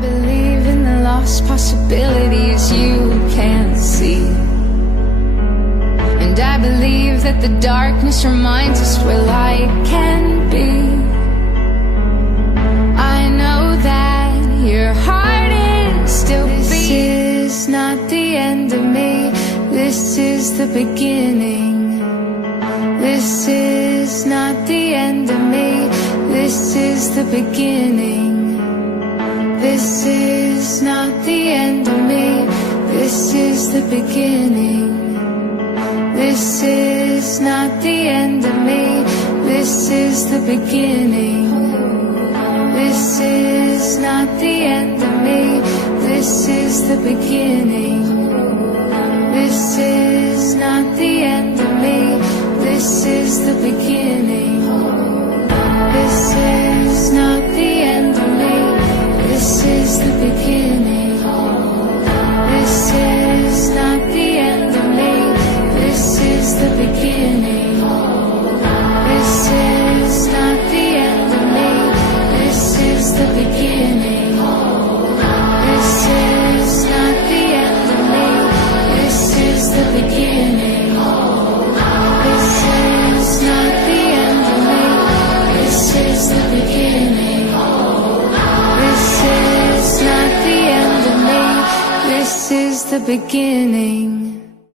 believe in the lost possibilities you can't see, and I believe that the darkness reminds us where light can be. I know that your heart is still beating. This is not the end of me, this is the beginning. This is not the end of me, this is the beginning. This is not the end of me, this is the beginning. This is not the end of me, this is the beginning. This is not the end of me, this is the beginning. This is not the end of me, this is the beginning. This is not the end of me, this is the beginning. This is not the end of me, this is the beginning. This is not the end of me, this is the beginning. This is not the end of me, this is the beginning. This is not the end of me, this is the beginning. This is not the end of me, this is the beginning.